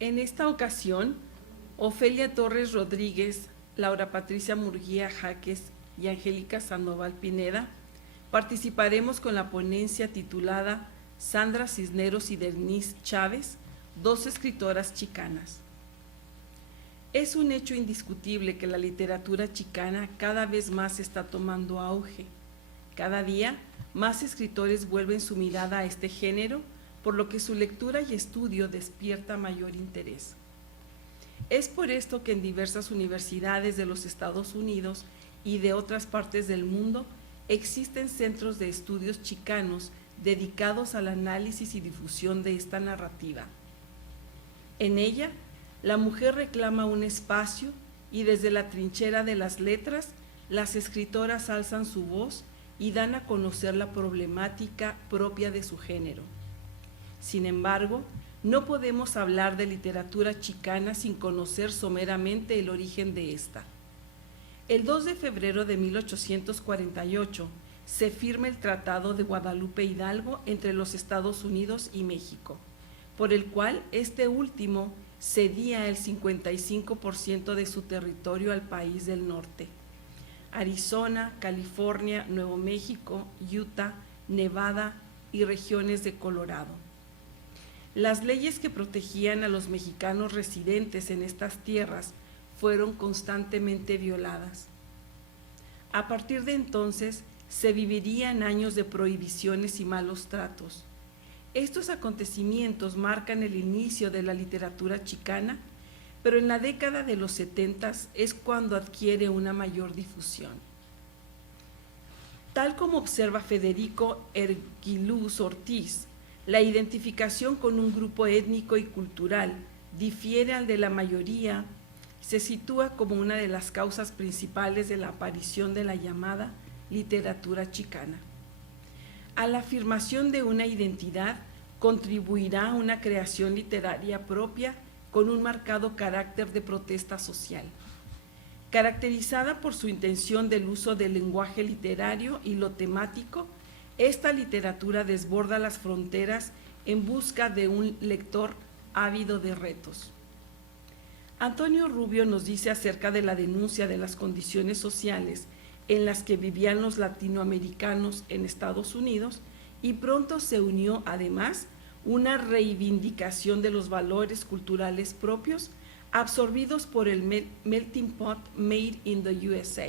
En esta ocasión, Ofelia Torres Rodríguez, Laura Patricia Murguía Jaques y Angélica Sandoval Pineda participaremos con la ponencia titulada Sandra Cisneros y Denise Chávez, dos escritoras chicanas. Es un hecho indiscutible que la literatura chicana cada vez más está tomando auge. Cada día, más escritores vuelven su mirada a este género, por lo que su lectura y estudio despierta mayor interés. Es por esto que en diversas universidades de los Estados Unidos y de otras partes del mundo existen centros de estudios chicanos dedicados al análisis y difusión de esta narrativa. En ella, la mujer reclama un espacio y desde la trinchera de las letras, las escritoras alzan su voz y dan a conocer la problemática propia de su género. Sin embargo, no podemos hablar de literatura chicana sin conocer someramente el origen de esta. El 2 de febrero de 1848 se firma el Tratado de Guadalupe Hidalgo entre los Estados Unidos y México, por el cual este último cedía el 55% de su territorio al país del norte: Arizona, California, Nuevo México, Utah, Nevada y regiones de Colorado. Las leyes que protegían a los mexicanos residentes en estas tierras fueron constantemente violadas. A partir de entonces, se vivirían años de prohibiciones y malos tratos. Estos acontecimientos marcan el inicio de la literatura chicana, pero en la década de los 70 es cuando adquiere una mayor difusión. Tal como observa Federico Erguiluz Ortiz, la identificación con un grupo étnico y cultural difiere al de la mayoría, se sitúa como una de las causas principales de la aparición de la llamada literatura chicana. A la afirmación de una identidad contribuirá una creación literaria propia con un marcado carácter de protesta social. Caracterizada por su intención del uso del lenguaje literario y lo temático, esta literatura desborda las fronteras en busca de un lector ávido de retos. Antonio Rubio nos dice acerca de la denuncia de las condiciones sociales en las que vivían los latinoamericanos en Estados Unidos, y pronto se unió además una reivindicación de los valores culturales propios absorbidos por el melting pot made in the USA.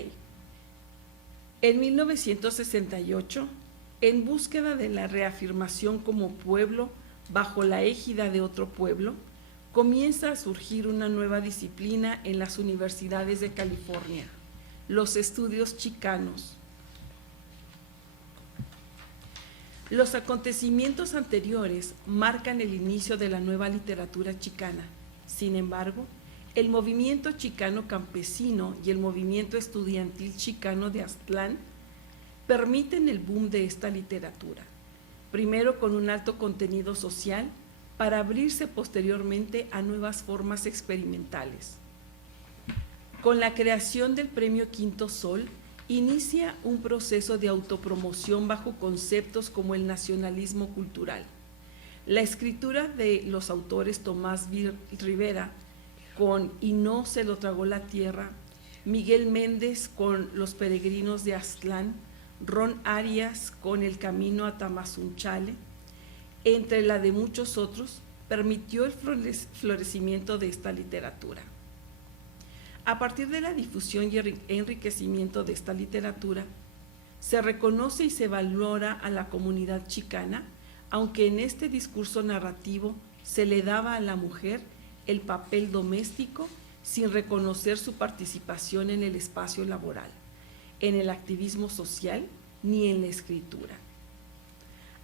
En 1968, en búsqueda de la reafirmación como pueblo bajo la égida de otro pueblo, comienza a surgir una nueva disciplina en las universidades de California: los estudios chicanos. Los acontecimientos anteriores marcan el inicio de la nueva literatura chicana. Sin embargo, el movimiento chicano campesino y el movimiento estudiantil chicano de Aztlán permiten el boom de esta literatura, primero con un alto contenido social, para abrirse posteriormente a nuevas formas experimentales. Con la creación del Premio Quinto Sol, inicia un proceso de autopromoción bajo conceptos como el nacionalismo cultural. La escritura de los autores Tomás Rivera con Y no se lo tragó la tierra, Miguel Méndez con Los peregrinos de Aztlán, Ron Arias con El camino a Tamazunchale, entre la de muchos otros, permitió el florecimiento de esta literatura. A partir de la difusión y enriquecimiento de esta literatura, se reconoce y se valora a la comunidad chicana, aunque en este discurso narrativo se le daba a la mujer el papel doméstico sin reconocer su participación en el espacio laboral, en el activismo social ni en la escritura.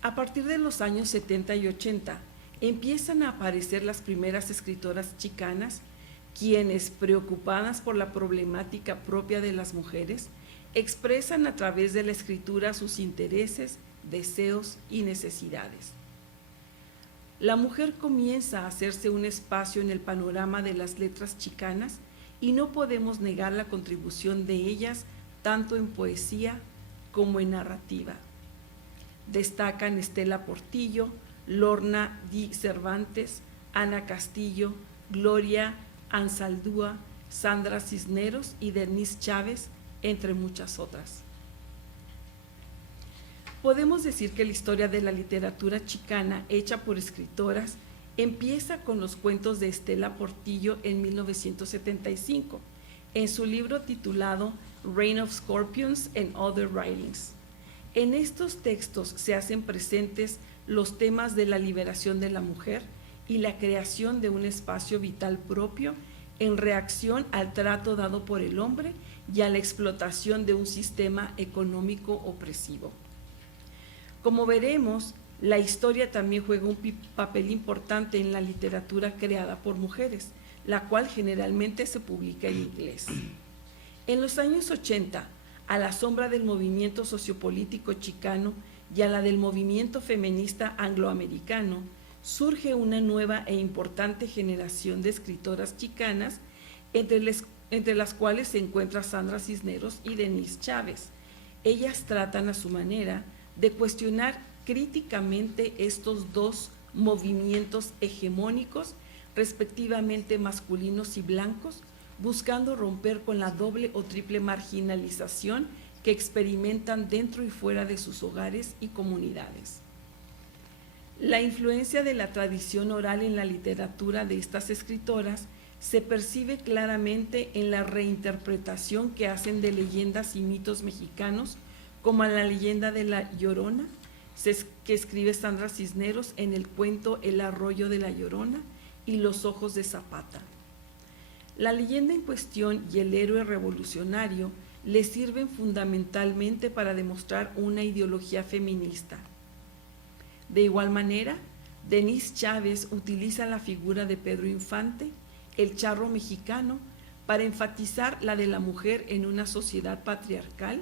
A partir de los años 70 y 80 empiezan a aparecer las primeras escritoras chicanas, quienes, preocupadas por la problemática propia de las mujeres, expresan a través de la escritura sus intereses, deseos y necesidades. La mujer comienza a hacerse un espacio en el panorama de las letras chicanas y no podemos negar la contribución de ellas tanto en poesía como en narrativa. Destacan Estela Portillo, Lorna Di Cervantes, Ana Castillo, Gloria Anzaldúa, Sandra Cisneros y Denise Chávez, entre muchas otras. Podemos decir que la historia de la literatura chicana hecha por escritoras empieza con los cuentos de Estela Portillo en 1975, en su libro titulado Reign of Scorpions and Other Writings. En estos textos se hacen presentes los temas de la liberación de la mujer y la creación de un espacio vital propio en reacción al trato dado por el hombre y a la explotación de un sistema económico opresivo. Como veremos, la historia también juega un papel importante en la literatura creada por mujeres, la cual generalmente se publica en inglés. En los años 80, a la sombra del movimiento sociopolítico chicano y a la del movimiento feminista angloamericano, surge una nueva e importante generación de escritoras chicanas, entre las cuales se encuentra Sandra Cisneros y Denise Chávez. Ellas tratan a su manera de cuestionar críticamente estos dos movimientos hegemónicos, respectivamente masculinos y blancos, buscando romper con la doble o triple marginalización que experimentan dentro y fuera de sus hogares y comunidades. La influencia de la tradición oral en la literatura de estas escritoras se percibe claramente en la reinterpretación que hacen de leyendas y mitos mexicanos, como la leyenda de la Llorona, que escribe Sandra Cisneros en el cuento El arroyo de la Llorona y Los ojos de Zapata. La leyenda en cuestión y el héroe revolucionario le sirven fundamentalmente para demostrar una ideología feminista. De igual manera, Denise Chávez utiliza la figura de Pedro Infante, el charro mexicano, para enfatizar la de la mujer en una sociedad patriarcal,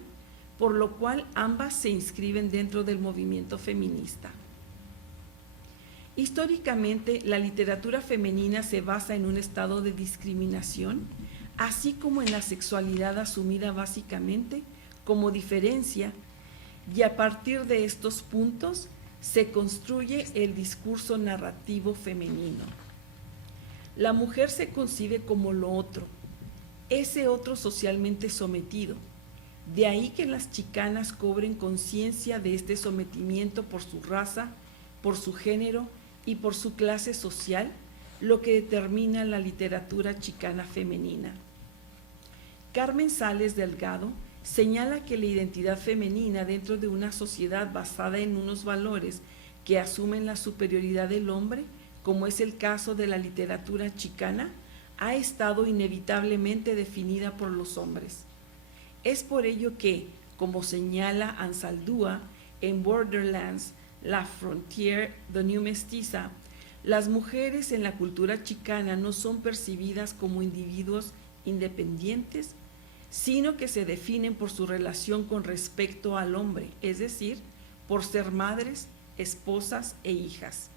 por lo cual ambas se inscriben dentro del movimiento feminista. Históricamente, la literatura femenina se basa en un estado de discriminación, así como en la sexualidad asumida básicamente como diferencia, y a partir de estos puntos se construye el discurso narrativo femenino. La mujer se concibe como lo otro, ese otro socialmente sometido. De ahí que las chicanas cobren conciencia de este sometimiento por su raza, por su género y por su clase social, lo que determina la literatura chicana femenina. Carmen Sales Delgado señala que la identidad femenina dentro de una sociedad basada en unos valores que asumen la superioridad del hombre, como es el caso de la literatura chicana, ha estado inevitablemente definida por los hombres. Es por ello que, como señala Anzaldúa en Borderlands, La Frontier, The New Mestiza, las mujeres en la cultura chicana no son percibidas como individuos independientes, sino que se definen por su relación con respecto al hombre, es decir, por ser madres, esposas e hijas.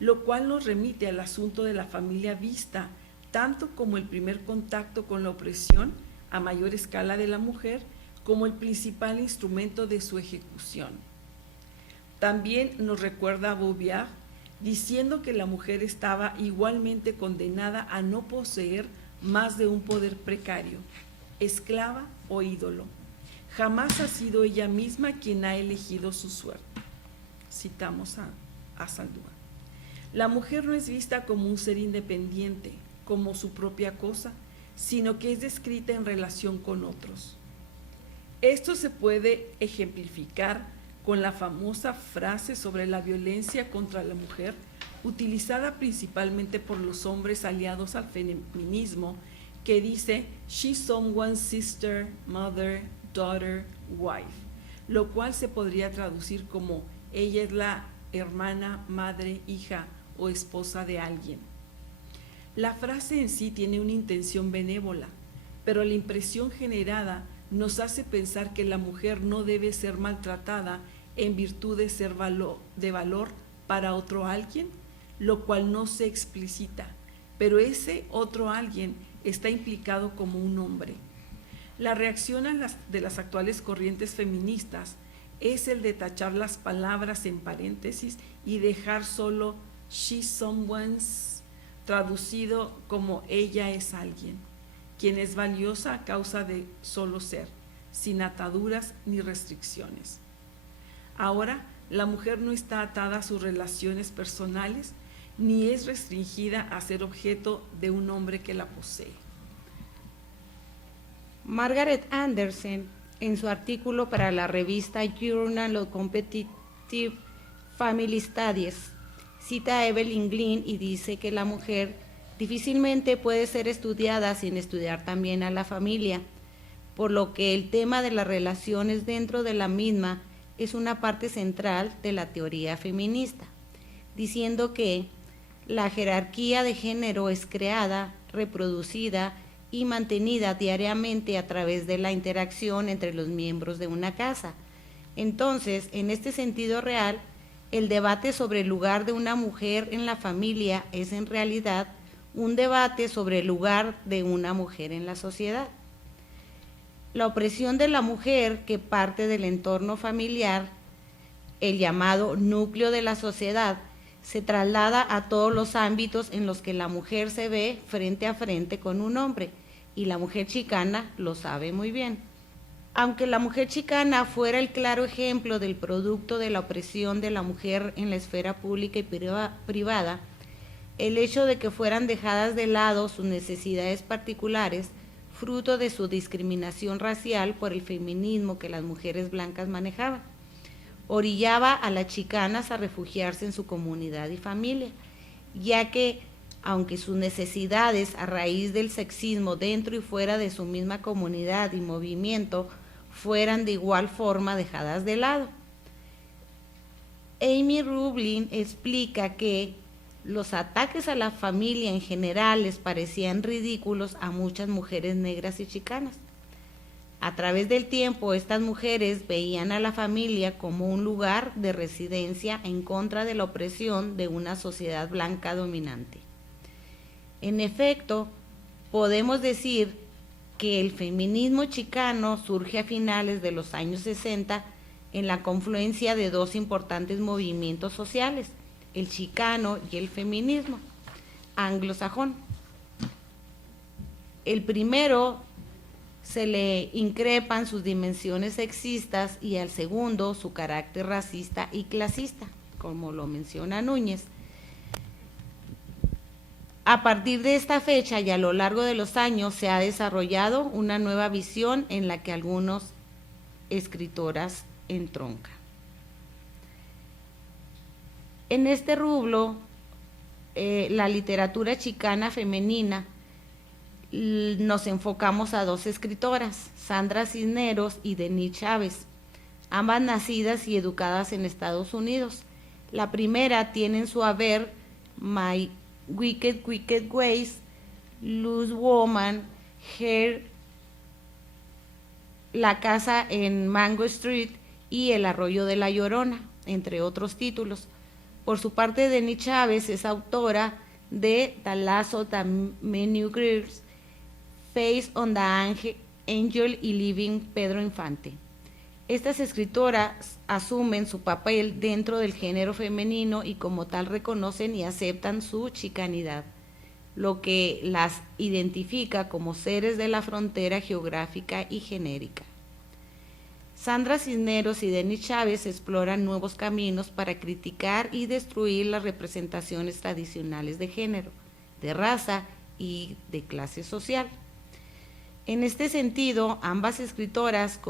Lo cual nos remite al asunto de la familia vista, tanto como el primer contacto con la opresión a mayor escala de la mujer, como el principal instrumento de su ejecución. También nos recuerda a Beauvoir, diciendo que la mujer estaba igualmente condenada a no poseer más de un poder precario, esclava o ídolo. Jamás ha sido ella misma quien ha elegido su suerte. Citamos a Saldúa. La mujer no es vista como un ser independiente, como su propia cosa, sino que es descrita en relación con otros. Esto se puede ejemplificar con la famosa frase sobre la violencia contra la mujer, utilizada principalmente por los hombres aliados al feminismo, que dice "She's someone's sister, mother, daughter, wife", lo cual se podría traducir como ella es la hermana, madre, hija o esposa de alguien. La frase en sí tiene una intención benévola, pero la impresión generada nos hace pensar que la mujer no debe ser maltratada en virtud de ser de valor para otro alguien, lo cual no se explicita, pero ese otro alguien está implicado como un hombre. La reacción de las actuales corrientes feministas es el de tachar las palabras en paréntesis y dejar solo "she's someone's", traducido como ella es alguien, quien es valiosa a causa de solo ser, sin ataduras ni restricciones. Ahora, la mujer no está atada a sus relaciones personales, ni es restringida a ser objeto de un hombre que la posee. Margaret Anderson, en su artículo para la revista Journal of Competitive Family Studies, cita a Evelyn Glynn y dice que la mujer difícilmente puede ser estudiada sin estudiar también a la familia, por lo que el tema de las relaciones dentro de la misma es una parte central de la teoría feminista, diciendo que la jerarquía de género es creada, reproducida y mantenida diariamente a través de la interacción entre los miembros de una casa. Entonces, en este sentido real, el debate sobre el lugar de una mujer en la familia es en realidad un debate sobre el lugar de una mujer en la sociedad. La opresión de la mujer que parte del entorno familiar, el llamado núcleo de la sociedad, se traslada a todos los ámbitos en los que la mujer se ve frente a frente con un hombre, y la mujer chicana lo sabe muy bien. Aunque la mujer chicana fuera el claro ejemplo del producto de la opresión de la mujer en la esfera pública y privada, el hecho de que fueran dejadas de lado sus necesidades particulares, fruto de su discriminación racial por el feminismo que las mujeres blancas manejaban, orillaba a las chicanas a refugiarse en su comunidad y familia, ya que, aunque sus necesidades a raíz del sexismo dentro y fuera de su misma comunidad y movimiento fueran de igual forma dejadas de lado. Amy Rubin explica que los ataques a la familia en general les parecían ridículos a muchas mujeres negras y chicanas. A través del tiempo, estas mujeres veían a la familia como un lugar de residencia en contra de la opresión de una sociedad blanca dominante. En efecto, podemos decir que el feminismo chicano surge a finales de los años 60 en la confluencia de dos importantes movimientos sociales, el chicano y el feminismo anglosajón. El primero se le increpan sus dimensiones sexistas y al segundo su carácter racista y clasista, como lo menciona Núñez. A partir de esta fecha y a lo largo de los años se ha desarrollado una nueva visión en la que algunas escritoras entroncan. En este rubro, la literatura chicana femenina, nos enfocamos a dos escritoras, Sandra Cisneros y Denise Chávez, ambas nacidas y educadas en Estados Unidos. La primera tiene en su haber My Wicked Ways, Loose Woman, Her, La casa en Mango Street y El arroyo de la Llorona, entre otros títulos. Por su parte, Denise Chávez es autora de The Last of the Menu Girls, Face on the Angel y Living Pedro Infante. Estas escritoras asumen su papel dentro del género femenino y como tal reconocen y aceptan su chicanidad, lo que las identifica como seres de la frontera geográfica y genérica. Sandra Cisneros y Denise Chávez exploran nuevos caminos para criticar y destruir las representaciones tradicionales de género, de raza y de clase social. En este sentido, ambas escritoras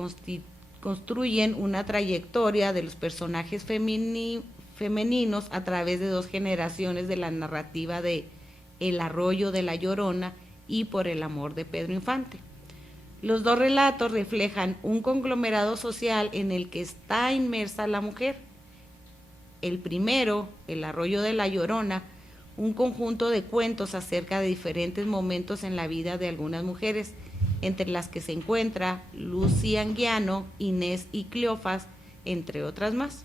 construyen una trayectoria de los personajes femeninos a través de dos generaciones de la narrativa de El arroyo de la Llorona y Por el amor de Pedro Infante. Los dos relatos reflejan un conglomerado social en el que está inmersa la mujer. El primero, El arroyo de la Llorona, un conjunto de cuentos acerca de diferentes momentos en la vida de algunas mujeres, entre las que se encuentra Lucy Anguiano, Inés y Cleofas, entre otras más.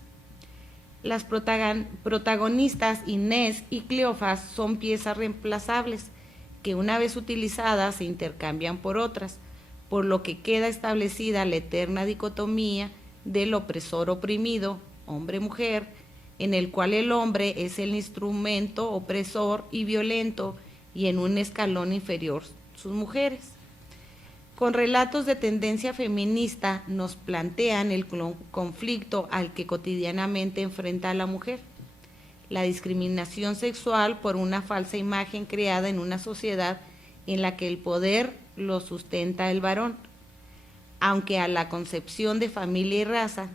Las protagonistas Inés y Cleofas son piezas reemplazables que una vez utilizadas se intercambian por otras, por lo que queda establecida la eterna dicotomía del opresor oprimido, hombre-mujer, en el cual el hombre es el instrumento opresor y violento y en un escalón inferior sus mujeres. Con relatos de tendencia feminista nos plantean el conflicto al que cotidianamente enfrenta a la mujer, la discriminación sexual por una falsa imagen creada en una sociedad en la que el poder lo sustenta el varón, aunque a la concepción de familia y raza.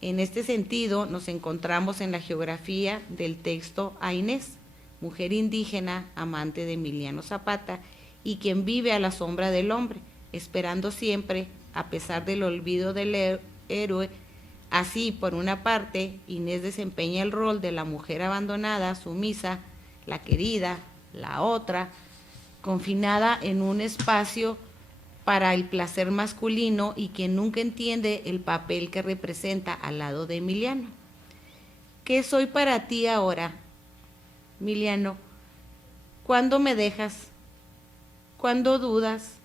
En este sentido nos encontramos en la geografía del texto a Inés, mujer indígena, amante de Emiliano Zapata, y quien vive a la sombra del hombre, esperando siempre, a pesar del olvido del héroe. Así, por una parte, Inés desempeña el rol de la mujer abandonada, sumisa, la querida, la otra, confinada en un espacio para el placer masculino y quien nunca entiende el papel que representa al lado de Emiliano. ¿Qué soy para ti ahora, Emiliano? ¿Cuándo me dejas? ¿Cuándo dudas?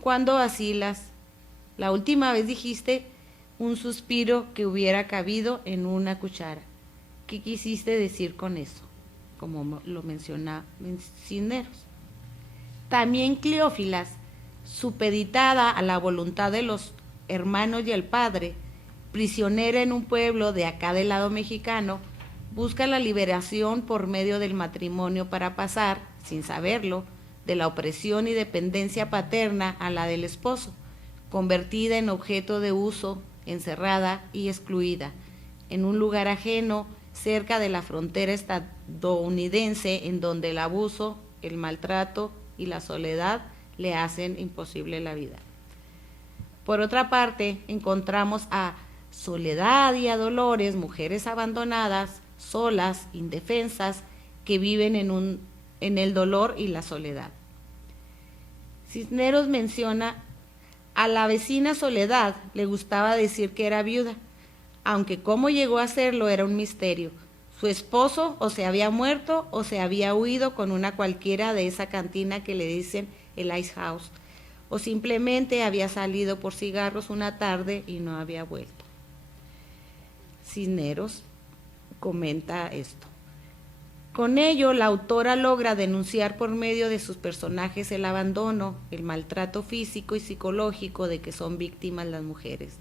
¿Cuándo vacilas? La última vez dijiste un suspiro que hubiera cabido en una cuchara. ¿Qué quisiste decir con eso? Como lo menciona Cisneros. También Cleófilas, supeditada a la voluntad de los hermanos y el padre, prisionera en un pueblo de acá del lado mexicano, busca la liberación por medio del matrimonio para pasar, sin saberlo, de la opresión y dependencia paterna a la del esposo, convertida en objeto de uso, encerrada y excluida, en un lugar ajeno cerca de la frontera estadounidense en donde el abuso, el maltrato y la soledad le hacen imposible la vida. Por otra parte, encontramos a Soledad y a Dolores, mujeres abandonadas, solas, indefensas, que viven en el dolor y la soledad. Cisneros menciona: a la vecina Soledad le gustaba decir que era viuda, aunque cómo llegó a serlo era un misterio. Su esposo o se había muerto o se había huido con una cualquiera de esa cantina que le dicen el Ice House, o simplemente había salido por cigarros una tarde y no había vuelto. Cisneros comenta esto. Con ello, la autora logra denunciar por medio de sus personajes el abandono, el maltrato físico y psicológico de que son víctimas las mujeres.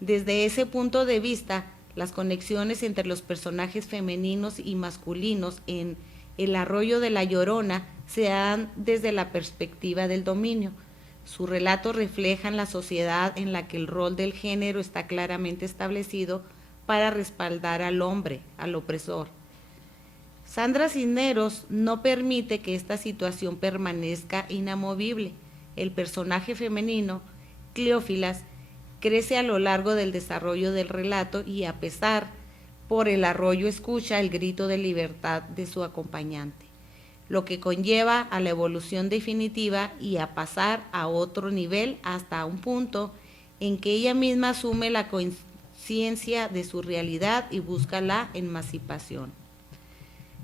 Desde ese punto de vista, las conexiones entre los personajes femeninos y masculinos en El arroyo de la Llorona se dan desde la perspectiva del dominio. Sus relatos reflejan la sociedad en la que el rol del género está claramente establecido para respaldar al hombre, al opresor. Sandra Cisneros no permite que esta situación permanezca inamovible. El personaje femenino, Cleófilas, crece a lo largo del desarrollo del relato y a pesar por el arroyo escucha el grito de libertad de su acompañante, lo que conlleva a la evolución definitiva y a pasar a otro nivel hasta un punto en que ella misma asume la conciencia de su realidad y busca la emancipación.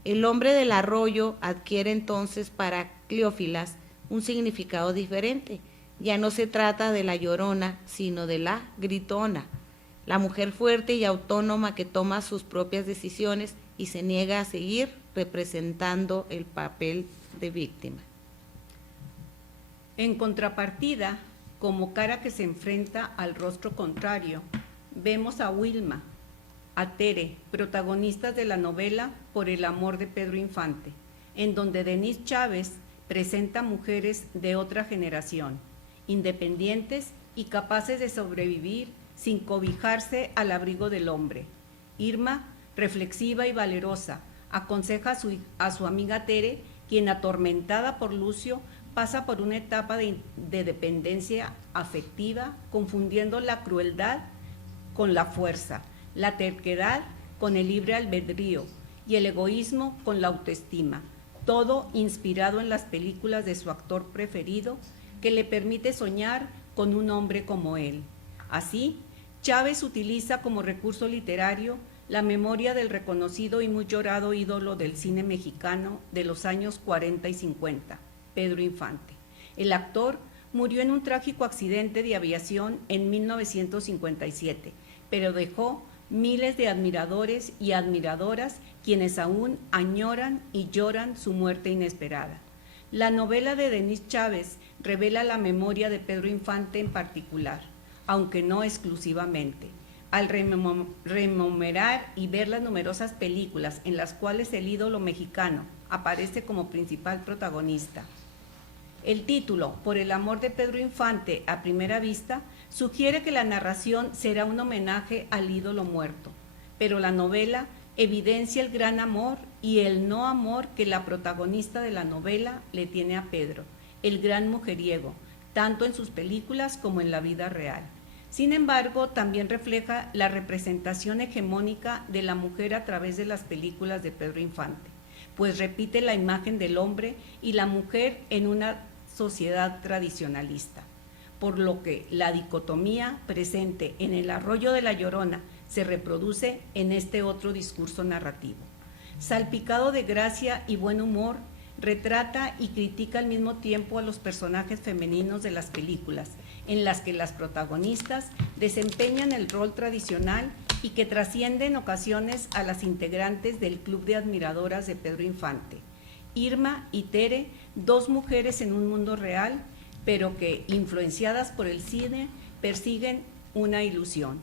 El hombre del arroyo adquiere entonces para Cleófilas un significado diferente. Ya no se trata de la llorona, sino de la gritona, la mujer fuerte y autónoma que toma sus propias decisiones y se niega a seguir representando el papel de víctima. En contrapartida, como cara que se enfrenta al rostro contrario, vemos a Wilma, a Tere, protagonistas de la novela Por el amor de Pedro Infante, en donde Denise Chávez presenta mujeres de otra generación, independientes y capaces de sobrevivir sin cobijarse al abrigo del hombre. Irma, reflexiva y valerosa, aconseja a su amiga Tere, quien atormentada por Lucio pasa por una etapa de dependencia afectiva, confundiendo la crueldad con la fuerza, la terquedad con el libre albedrío y el egoísmo con la autoestima, todo inspirado en las películas de su actor preferido, que le permite soñar con un hombre como él. Así, Chávez utiliza como recurso literario la memoria del reconocido y muy llorado ídolo del cine mexicano de los años 40 y 50, Pedro Infante. El actor murió en un trágico accidente de aviación en 1957, pero dejó miles de admiradores y admiradoras quienes aún añoran y lloran su muerte inesperada. La novela de Denis Chávez revela la memoria de Pedro Infante en particular, aunque no exclusivamente. Al rememorar y ver las numerosas películas en las cuales el ídolo mexicano aparece como principal protagonista. El título, Por el amor de Pedro Infante a primera vista, sugiere que la narración será un homenaje al ídolo muerto, pero la novela evidencia el gran amor y el no amor que la protagonista de la novela le tiene a Pedro, el gran mujeriego, tanto en sus películas como en la vida real. Sin embargo, también refleja la representación hegemónica de la mujer a través de las películas de Pedro Infante, pues repite la imagen del hombre y la mujer en una sociedad tradicionalista, por lo que la dicotomía presente en El arroyo de la Llorona se reproduce en este otro discurso narrativo. Salpicado de gracia y buen humor, retrata y critica al mismo tiempo a los personajes femeninos de las películas, en las que las protagonistas desempeñan el rol tradicional y que trasciende en ocasiones a las integrantes del club de admiradoras de Pedro Infante. Irma y Tere, dos mujeres en un mundo real, pero que, influenciadas por el cine, persiguen una ilusión.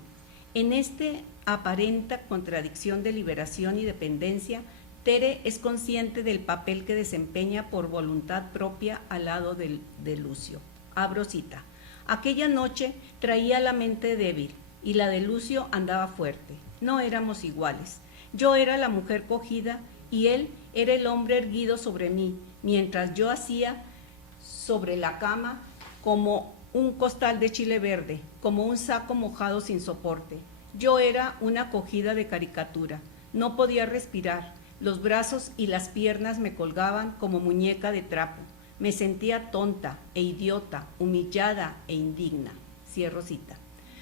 En este aparente contradicción de liberación y dependencia, Tere es consciente del papel que desempeña por voluntad propia al lado de Lucio. Abro cita. Aquella noche traía la mente débil y la de Lucio andaba fuerte. No éramos iguales. Yo era la mujer cogida y él era el hombre erguido sobre mí, mientras yo hacía sobre la cama como un costal de chile verde, como un saco mojado sin soporte. Yo era una cogida de caricatura. No podía respirar. Los brazos y las piernas me colgaban como muñeca de trapo. Me sentía tonta e idiota, humillada e indigna. Cierro cita.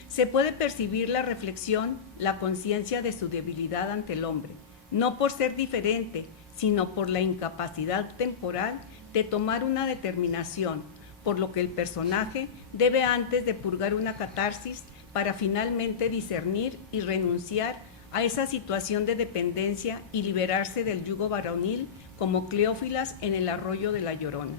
Se puede percibir la reflexión, la conciencia de su debilidad ante el hombre, no por ser diferente, sino por la incapacidad temporal de tomar una determinación, por lo que el personaje debe antes de purgar una catarsis para finalmente discernir y renunciar a esa situación de dependencia y liberarse del yugo varonil como Cleófilas en El arroyo de la Llorona.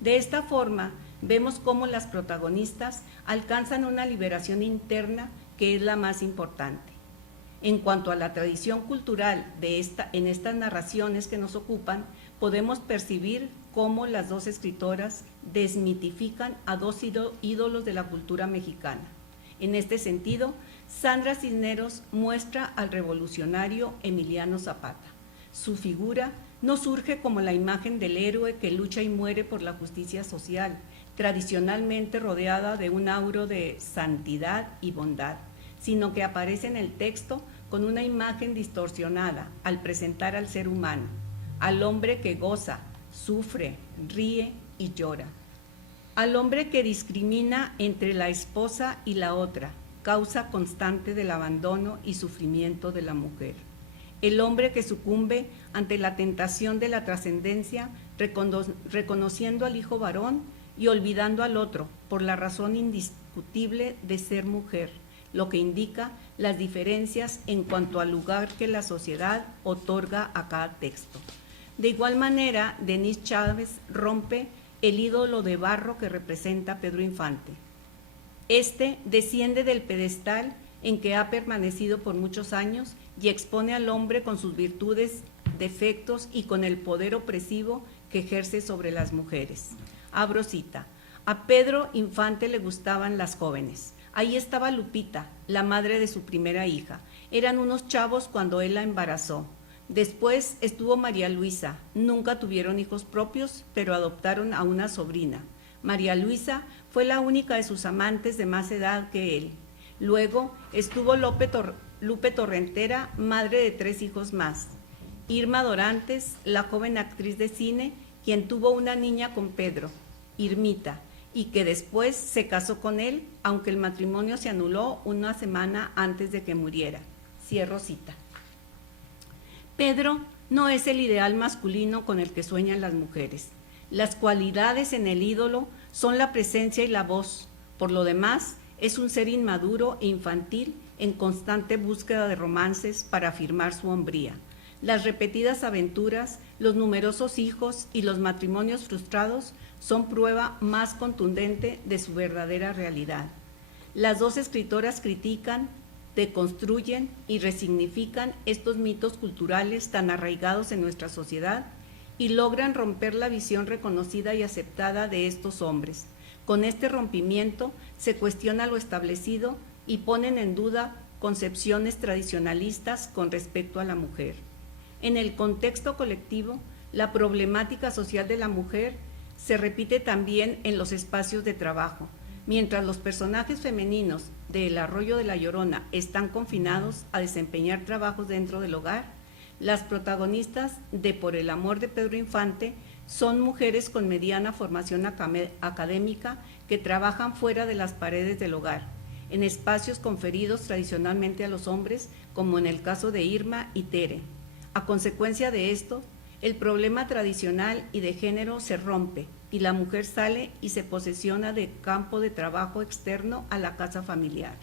De esta forma, vemos cómo las protagonistas alcanzan una liberación interna que es la más importante. En cuanto a la tradición cultural en estas narraciones que nos ocupan, podemos percibir cómo las dos escritoras desmitifican a dos ídolos de la cultura mexicana. En este sentido, Sandra Cisneros muestra al revolucionario Emiliano Zapata. Su figura no surge como la imagen del héroe que lucha y muere por la justicia social, tradicionalmente rodeada de un aura de santidad y bondad, sino que aparece en el texto con una imagen distorsionada al presentar al ser humano, al hombre que goza, sufre, ríe y llora, al hombre que discrimina entre la esposa y la otra, causa constante del abandono y sufrimiento de la mujer. El hombre que sucumbe ante la tentación de la trascendencia, reconociendo al hijo varón y olvidando al otro por la razón indiscutible de ser mujer, lo que indica las diferencias en cuanto al lugar que la sociedad otorga a cada texto. De igual manera, Denis Chávez rompe el ídolo de barro que representa a Pedro Infante. Este desciende del pedestal en que ha permanecido por muchos años y expone al hombre con sus virtudes, defectos y con el poder opresivo que ejerce sobre las mujeres. Abro cita. A Pedro Infante le gustaban las jóvenes. Ahí estaba Lupita, la madre de su primera hija. Eran unos chavos cuando él la embarazó. Después estuvo María Luisa. Nunca tuvieron hijos propios, pero adoptaron a una sobrina. María Luisa fue la única de sus amantes de más edad que él. Luego estuvo Lupe Torrentera, madre de 3 hijos más. Irma Dorantes, la joven actriz de cine, quien tuvo una niña con Pedro, Irmita, y que después se casó con él, aunque el matrimonio se anuló una semana antes de que muriera. Cierro cita. Pedro no es el ideal masculino con el que sueñan las mujeres. Las cualidades en el ídolo son la presencia y la voz. Por lo demás, es un ser inmaduro e infantil en constante búsqueda de romances para afirmar su hombría. Las repetidas aventuras, los numerosos hijos y los matrimonios frustrados son prueba más contundente de su verdadera realidad. Las dos escritoras critican, deconstruyen y resignifican estos mitos culturales tan arraigados en nuestra sociedad y logran romper la visión reconocida y aceptada de estos hombres. Con este rompimiento se cuestiona lo establecido y ponen en duda concepciones tradicionalistas con respecto a la mujer. En el contexto colectivo, la problemática social de la mujer se repite también en los espacios de trabajo. Mientras los personajes femeninos de El Arroyo de la Llorona están confinados a desempeñar trabajos dentro del hogar, las protagonistas de Por el amor de Pedro Infante son mujeres con mediana formación académica que trabajan fuera de las paredes del hogar, en espacios conferidos tradicionalmente a los hombres, como en el caso de Irma y Tere. A consecuencia de esto, el problema tradicional y de género se rompe y la mujer sale y se posesiona de campo de trabajo externo a la casa familiar.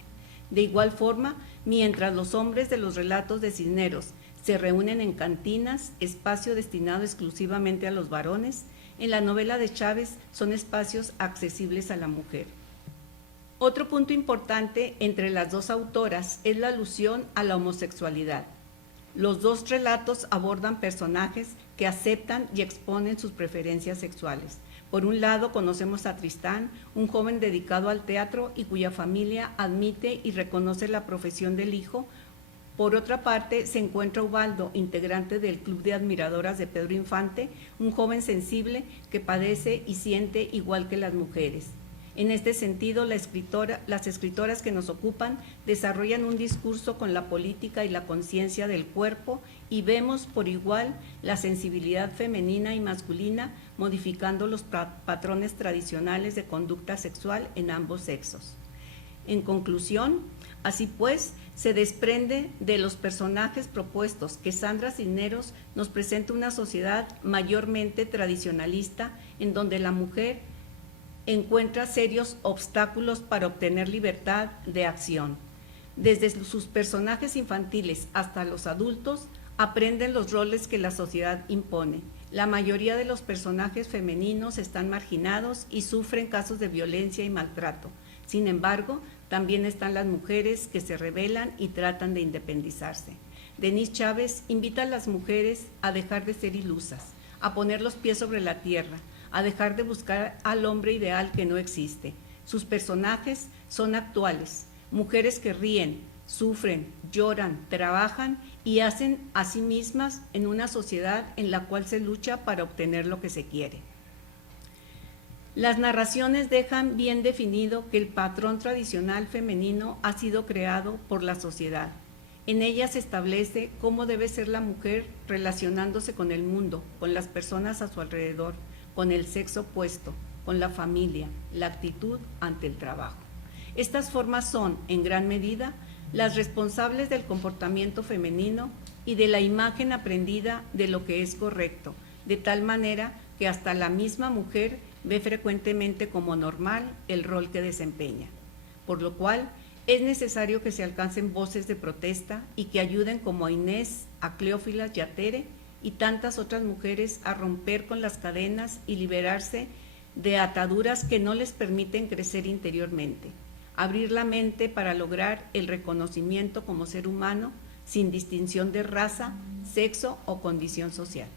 De igual forma, mientras los hombres de los relatos de Cisneros se reúnen en cantinas, espacio destinado exclusivamente a los varones, en la novela de Chávez son espacios accesibles a la mujer. Otro punto importante entre las dos autoras es la alusión a la homosexualidad. Los dos relatos abordan personajes que aceptan y exponen sus preferencias sexuales. Por un lado, conocemos a Tristán, un joven dedicado al teatro y cuya familia admite y reconoce la profesión del hijo. Por otra parte, se encuentra Ubaldo, integrante del Club de Admiradoras de Pedro Infante, un joven sensible que padece y siente igual que las mujeres. En este sentido, las escritoras que nos ocupan desarrollan un discurso con la política y la conciencia del cuerpo y vemos por igual la sensibilidad femenina y masculina modificando los patrones tradicionales de conducta sexual en ambos sexos. En conclusión, así pues, se desprende de los personajes propuestos que Sandra Cisneros nos presenta una sociedad mayormente tradicionalista en donde la mujer encuentra serios obstáculos para obtener libertad de acción. Desde sus personajes infantiles hasta los adultos, aprenden los roles que la sociedad impone. La mayoría de los personajes femeninos están marginados y sufren casos de violencia y maltrato. Sin embargo, también están las mujeres que se rebelan y tratan de independizarse. Denise Chávez invita a las mujeres a dejar de ser ilusas, a poner los pies sobre la tierra, a dejar de buscar al hombre ideal que no existe. Sus personajes son actuales, mujeres que ríen, sufren, lloran, trabajan y hacen a sí mismas en una sociedad en la cual se lucha para obtener lo que se quiere. Las narraciones dejan bien definido que el patrón tradicional femenino ha sido creado por la sociedad. En ella se establece cómo debe ser la mujer relacionándose con el mundo, con las personas a su alrededor, con el sexo opuesto, con la familia, la actitud ante el trabajo. Estas formas son, en gran medida, las responsables del comportamiento femenino y de la imagen aprendida de lo que es correcto, de tal manera que hasta la misma mujer ve frecuentemente como normal el rol que desempeña, por lo cual es necesario que se alcancen voces de protesta y que ayuden como a Inés, a Cleófila y a Tere y tantas otras mujeres a romper con las cadenas y liberarse de ataduras que no les permiten crecer interiormente, abrir la mente para lograr el reconocimiento como ser humano sin distinción de raza, sexo o condición social.